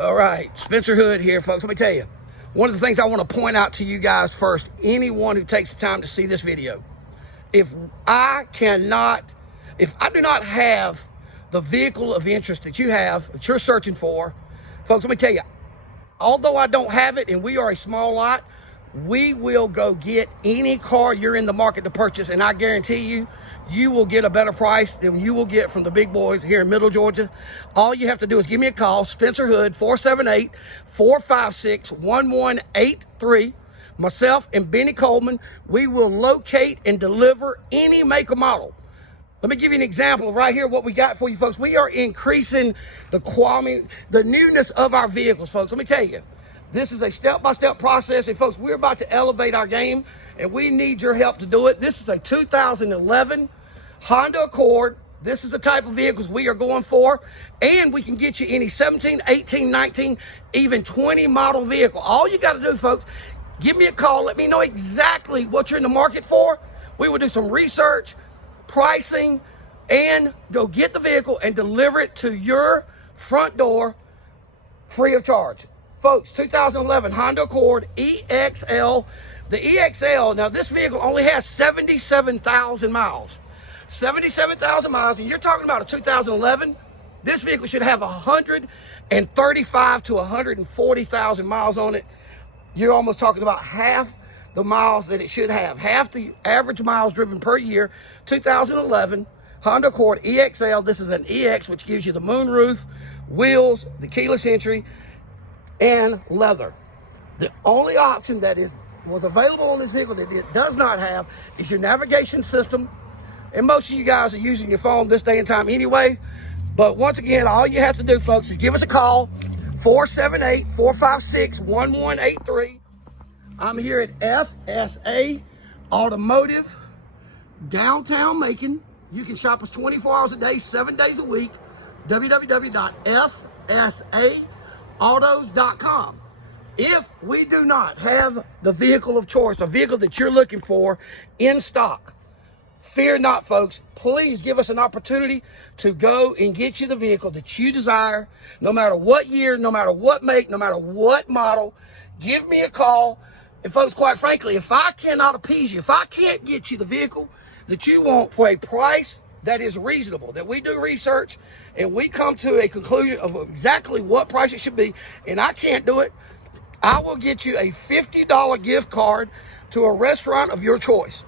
All right, Spencer Hood here, folks. Let me tell you, one of the things I want to point out to you guys first, anyone who takes the time to see this video, if I do not have the vehicle of interest that you're searching for, folks, let me tell you, although I don't have it and we are a small lot, we will go get any car you're in the market to purchase, and I guarantee you, you will get a better price than you will get from the big boys here in Middle Georgia. All you have to do is give me a call, Spencer Hood, 478-456-1183. Myself and Benny Coleman, we will locate and deliver any make or model. Let me give you an example of right here what we got for you, folks. We are increasing the quality, the newness of our vehicles, folks. Let me tell you, this is a step-by-step process, and folks, we're about to elevate our game, and we need your help to do it. This is a 2011 Honda Accord. This is the type of vehicles we are going for, and we can get you any 17, 18, 19, even 20 model vehicle. All you got to do, folks, give me a call. Let me know exactly what you're in the market for. We will do some research, pricing, and go get the vehicle and deliver it to your front door free of charge. Folks, 2011 Honda Accord EXL. The EXL, now this vehicle only has 77,000 miles. 77,000 miles, and you're talking about a 2011. This vehicle should have 135 to 140,000 miles on it. You're almost talking about half the miles that it should have. Half the average miles driven per year. 2011 Honda Accord EXL. This is an EX, which gives you the moonroof, wheels, the keyless entry, and leather. The only option that was available on this vehicle that it does not have is your navigation system. And most of you guys are using your phone this day and time anyway. But once again, all you have to do, folks, is give us a call, 478-456-1183. I'm here at FSA Automotive, downtown Macon. You can shop us 24 hours a day, 7 days a week. www.fsaautos.com. If we do not have the vehicle of choice, a vehicle that you're looking for in stock, fear not, folks. Please give us an opportunity to go and get you the vehicle that you desire, no matter what year, no matter what make, no matter what model. Give me a call. And folks, quite frankly, if I cannot appease you, if I can't get you the vehicle that you want for a price that is reasonable, that we do research and we come to a conclusion of exactly what price it should be, and I can't do it, I will get you a $50 gift card to a restaurant of your choice.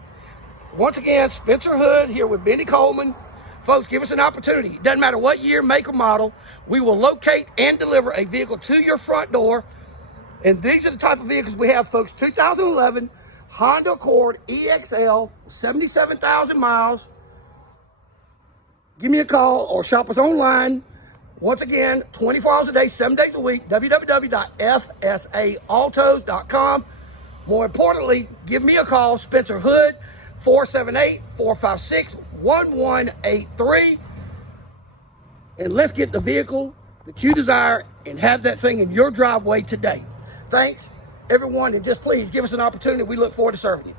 Once again, Spencer Hood here with Benny Coleman. Folks, give us an opportunity. It doesn't matter what year, make, or model. We will locate and deliver a vehicle to your front door. And these are the type of vehicles we have, folks. 2011 Honda Accord EXL, 77,000 miles. Give me a call or shop us online. Once again, 24 hours a day, 7 days a week, www.fsaautos.com. More importantly, give me a call, Spencer Hood, 478-456-1183. And let's get the vehicle that you desire and have that thing in your driveway today. Thanks, everyone, and just please give us an opportunity. We look forward to serving you.